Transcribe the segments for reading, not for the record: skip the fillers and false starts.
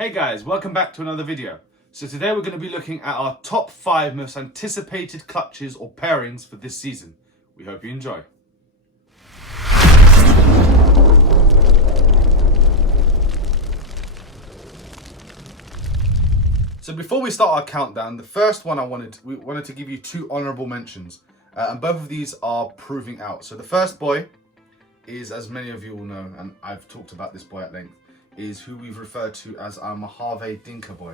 Hey guys, welcome back to another video. So today we're going to be looking at our top 5 most anticipated clutches or pairings for this season. We hope you enjoy. So before we start our countdown, the first one we wanted to give you 2 honourable mentions. And both of these are proving out. So the first boy is, as many of you will know, and I've talked about this boy at length, is who we've referred to as our Mojave Dinka boy.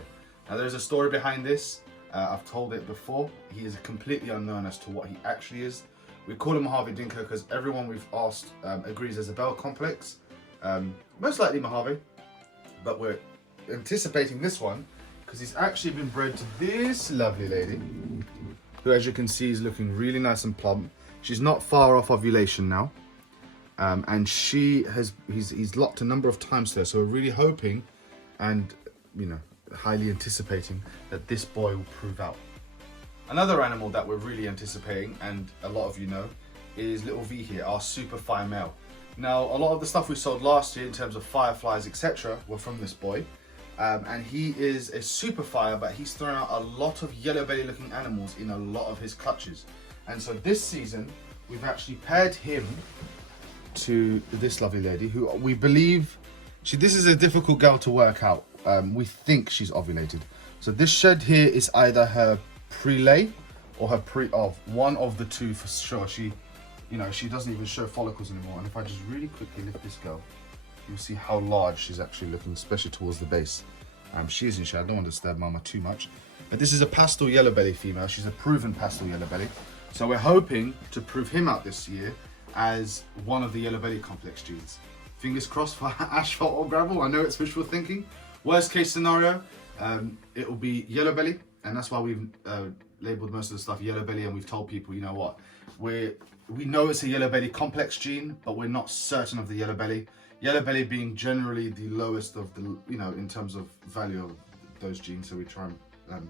Now there's a story behind this. I've told it before. He is completely unknown as to what he actually is. We call him Mojave Dinka because everyone we've asked agrees there's a bell complex. Most likely Mojave, but we're anticipating this one because he's actually been bred to this lovely lady, who, as you can see, is looking really nice and plump. She's not far off ovulation now. And he's locked a number of times to her, so we're really hoping and highly anticipating that this boy will prove out. Another animal that we're really anticipating, and a lot of you know, is little V here, our super fire male. Now, a lot of the stuff we sold last year in terms of fireflies, etc., were from this boy, and he is a super fire, but he's thrown out a lot of yellow belly looking animals in a lot of his clutches. And so this season we've actually paired him to this lovely lady, who we believe this is a difficult girl to work out. We think she's ovulated. So this shed here is either her pre-lay or her one of the two for sure. She doesn't even show follicles anymore. And if I just really quickly lift this girl, you'll see how large she's actually looking, especially towards the base. She is in shade. I don't want to disturb mama too much, but this is a pastel yellow belly female. She's a proven pastel yellow belly, so we're hoping to prove him out this year as one of the yellow belly complex genes. Fingers crossed for asphalt or gravel. I know it's wishful thinking. Worst case scenario, it will be yellow belly, and that's why we've labeled most of the stuff yellow belly, and we've told people, you know what, we know it's a yellow belly complex gene, but we're not certain of the yellow belly. Yellow belly being generally the lowest of the, in terms of value of those genes, so we try and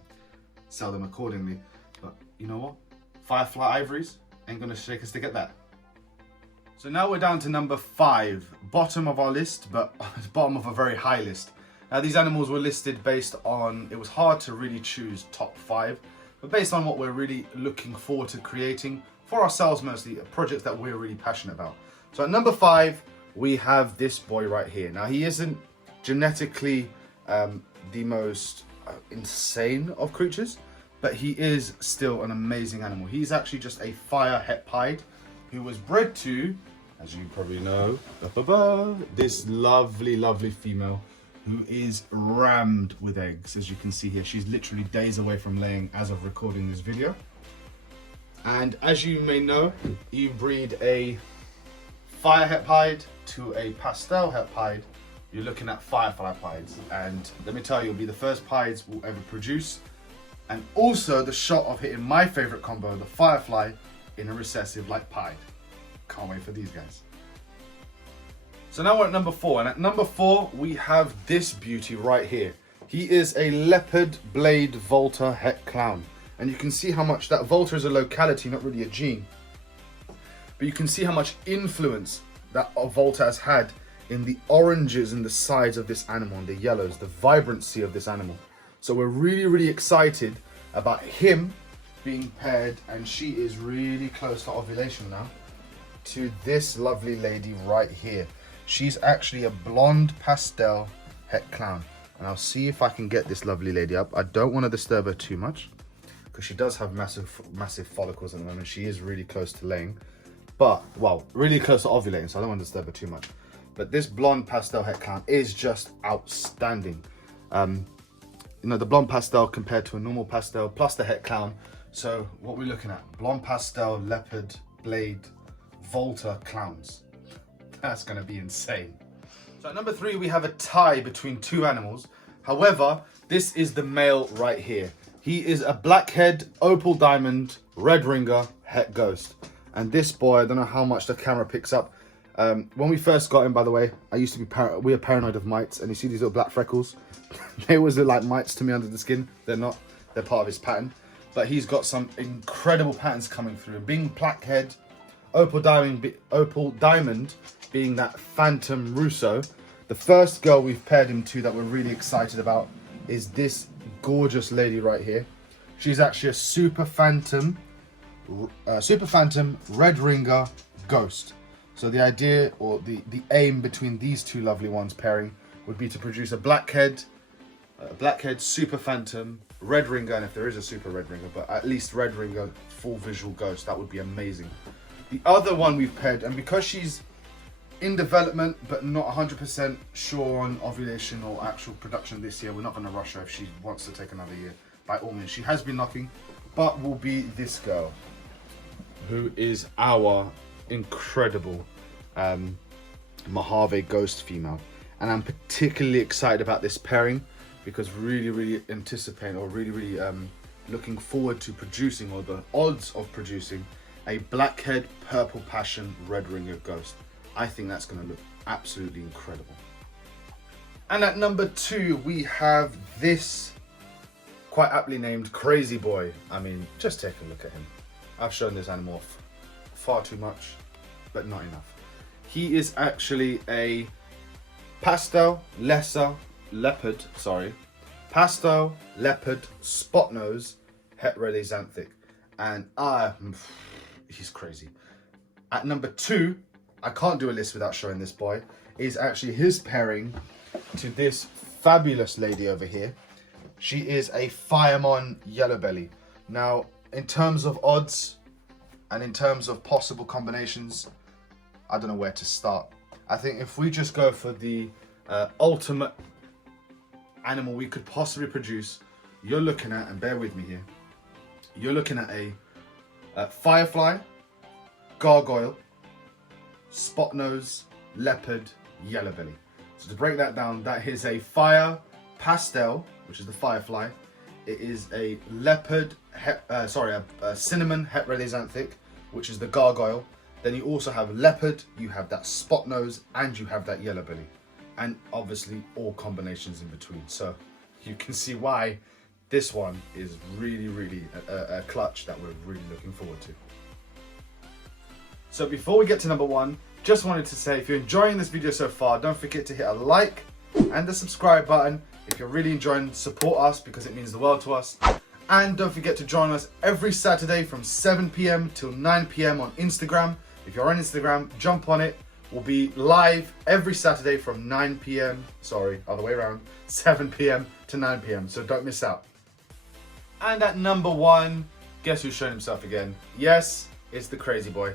sell them accordingly. But you know what, firefly ivories ain't gonna shake us to get that. So now we're down to number 5, bottom of our list, but bottom of a very high list. Now these animals were listed based on, it was hard to really choose top 5, but based on what we're really looking forward to creating for ourselves, mostly a project that we're really passionate about. So at number 5, we have this boy right here. Now he isn't genetically the most insane of creatures, but he is still an amazing animal. He's actually just a fire hepide who was bred to, as you probably know, this lovely female who is rammed with eggs. As you can see here, she's literally days away from laying as of recording this video. And as you may know, you breed a fire hepide to a pastel hepide, you're looking at firefly pieds. And let me tell you, it'll be the first pieds we'll ever produce. And also the shot of hitting my favorite combo, the firefly, in a recessive like pied. Can't wait for these guys. So now we're at number 4, and at number 4 we have this beauty right here. He is a leopard blade volta het clown, and you can see how much that volta is a locality, not really a gene, but you can see how much influence that volta has had in the oranges in the sides of this animal and the yellows, the vibrancy of this animal. So we're really excited about him being paired, and she is really close to ovulation now, to this lovely lady right here. She's actually a blonde pastel het clown, and I'll see if I can get this lovely lady up. I don't want to disturb her too much because she does have massive follicles at the moment. She is really close to laying, but well, really close to ovulating, so I don't want to disturb her too much. But this blonde pastel het clown is just outstanding. The blonde pastel compared to a normal pastel plus the het clown. So what we're looking at, blonde pastel, leopard, blade, volta clowns. That's going to be insane. So at number 3 we have a tie between 2 animals. However, this is the male right here. He is a blackhead, opal diamond, red ringer, het ghost. And this boy, I don't know how much the camera picks up. When we first got him, by the way, we were paranoid of mites, and you see these little black freckles? They always look like mites to me under the skin. They're not, they're part of his pattern. But he's got some incredible patterns coming through. Being blackhead, opal diamond being that phantom Russo, The first girl we've paired him to that we're really excited about is this gorgeous lady right here. She's actually a Super Phantom Red Ringer Ghost. So the idea or the aim between these two lovely ones pairing would be to produce a Blackhead Super Phantom Red Ringer, and if there is a Super Red Ringer, but at least Red Ringer full visual ghost. That would be amazing. The other one we've paired, and because she's in development but not 100% sure on ovulation or actual production this year, we're not going to rush her if she wants to take another year. By all means, she has been knocking, but will be this girl, who is our incredible Mojave Ghost female. And I'm particularly excited about this pairing because really anticipating or really looking forward to producing, or the odds of producing, a Blackhead Purple Passion Red Ringer Ghost. I think that's going to look absolutely incredible. And at number 2, we have this quite aptly named Crazy Boy. I mean, just take a look at him. I've shown this animal far too much, but not enough. He is actually a pastel leopard spot nose het red axanthic, and he's crazy. At number 2, I can't do a list without showing this boy, is actually his pairing to this fabulous lady over here. She is a Firemon Yellow Belly. Now, in terms of odds and in terms of possible combinations, I don't know where to start. I think if we just go for the ultimate animal we could possibly produce, you're looking at, and bear with me here, you're looking at a firefly, gargoyle, spot nose, leopard, yellow belly. So to break that down, that is a fire pastel, which is the firefly. It is a leopard, a cinnamon het red axanthic, which is the gargoyle. Then you also have leopard, you have that spot nose, and you have that yellow belly. And obviously all combinations in between. So you can see why this one is really a clutch that we're really looking forward to. So before we get to number 1, just wanted to say, if you're enjoying this video so far, don't forget to hit a like and the subscribe button. If you're really enjoying, support us because it means the world to us. And don't forget to join us every Saturday from 7 p.m. till 9 p.m. on Instagram. If you're on Instagram, jump on it. We'll be live every Saturday from 9 p.m. Sorry, other way around. 7 p.m. to 9 p.m. So don't miss out. And at number 1, guess who's shown himself again? Yes, it's the Crazy Boy.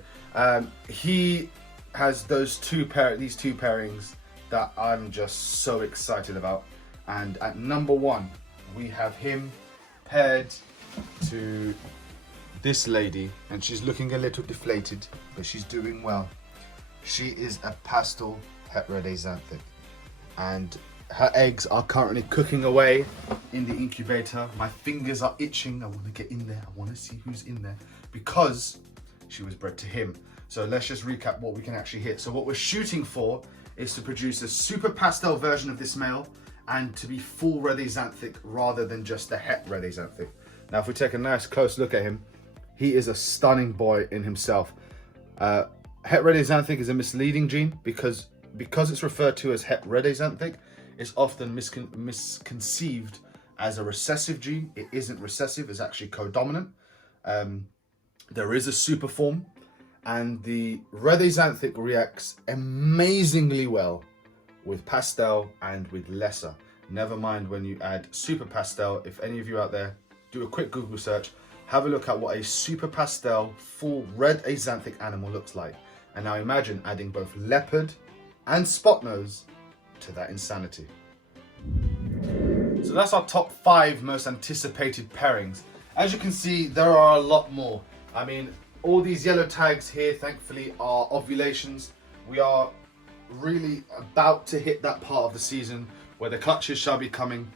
He has these two pairings that I'm just so excited about. And at number 1, we have him paired to this lady, and she's looking a little deflated, but she's doing well. She is a pastel het red axanthic, and her eggs are currently cooking away in the incubator. My fingers are itching. I want to get in there. I want to see who's in there because she was bred to him. So let's just recap what we can actually hit. So what we're shooting for is to produce a super pastel version of this male and to be full red axanthic rather than just the het red axanthic. Now, if we take a nice close look at him, he is a stunning boy in himself. Het red axanthic is a misleading gene because it's referred to as het red axanthic. It's often misconceived as a recessive gene. It isn't recessive, it's actually codominant. There is a super form, and the red axanthic reacts amazingly well with pastel and with lesser. Never mind when you add super pastel. If any of you out there do a quick Google search, have a look at what a super pastel full red axanthic animal looks like. And now imagine adding both leopard and spot nose to that insanity. So that's our top 5 most anticipated pairings. As you can see, there are a lot more. I mean, all these yellow tags here, thankfully, are ovulations. We are really about to hit that part of the season where the clutches shall be coming.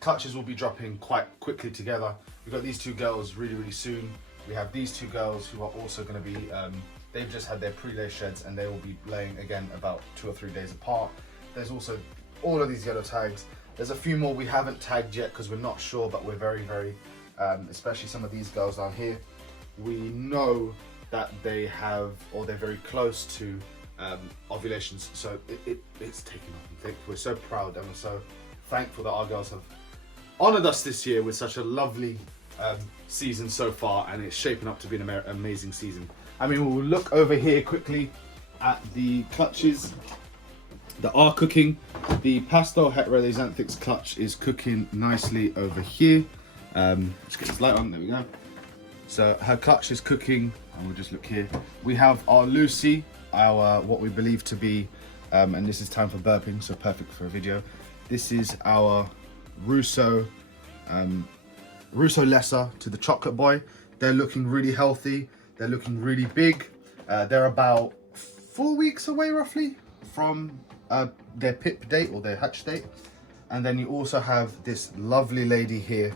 Clutches will be dropping quite quickly together. We've got these 2 girls really soon. We have these 2 girls who are also going to be, they've just had their pre-lay sheds and they will be laying again about 2 or 3 days apart. There's also all of these yellow tags. There's a few more we haven't tagged yet because we're not sure, but we're very, especially some of these girls down here. We know that they have, or they're very close to ovulations. So it's taken off. We're so proud and we're so thankful that our girls have honoured us this year with such a lovely season so far, and it's shaping up to be an amazing season. I mean, we'll look over here quickly at the clutches that are cooking. The pastel axanthic clutch is cooking nicely over here. Let's get this light on, there we go. So her clutch is cooking, and we'll just look here. We have our Lucy, our what we believe to be, and this is time for burping, so perfect for a video. This is our Russo Lesser to the chocolate boy. They're looking really healthy. They're looking really big. They're about 4 weeks away roughly from their pip date or their hatch date. And then you also have this lovely lady here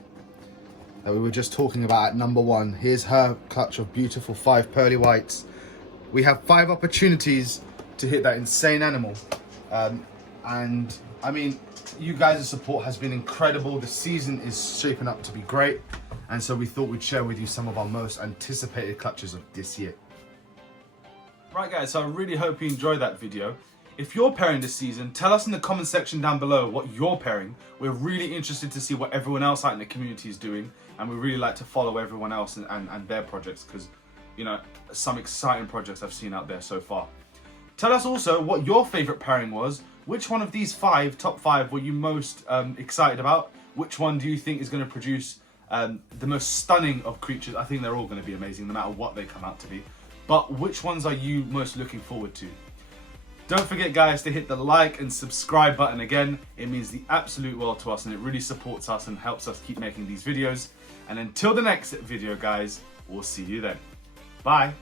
that we were just talking about at number 1. Here's her clutch of beautiful 5 pearly whites. We have 5 opportunities to hit that insane animal. And I mean, you guys' support has been incredible. The season is shaping up to be great. And so we thought we'd share with you some of our most anticipated clutches of this year. Right guys, so I really hope you enjoyed that video. If you're pairing this season, tell us in the comment section down below what you're pairing. We're really interested to see what everyone else out in the community is doing, and we really like to follow everyone else and their projects, because, you know, some exciting projects I've seen out there so far. Tell us also what your favorite pairing was. Which one of these top 5 were you most excited about? Which one do you think is going to produce the most stunning of creatures? I think they're all going to be amazing no matter what they come out to be. But which ones are you most looking forward to? Don't forget guys to hit the like and subscribe button again. It means the absolute world to us, and it really supports us and helps us keep making these videos. And until the next video guys, we'll see you then. Bye.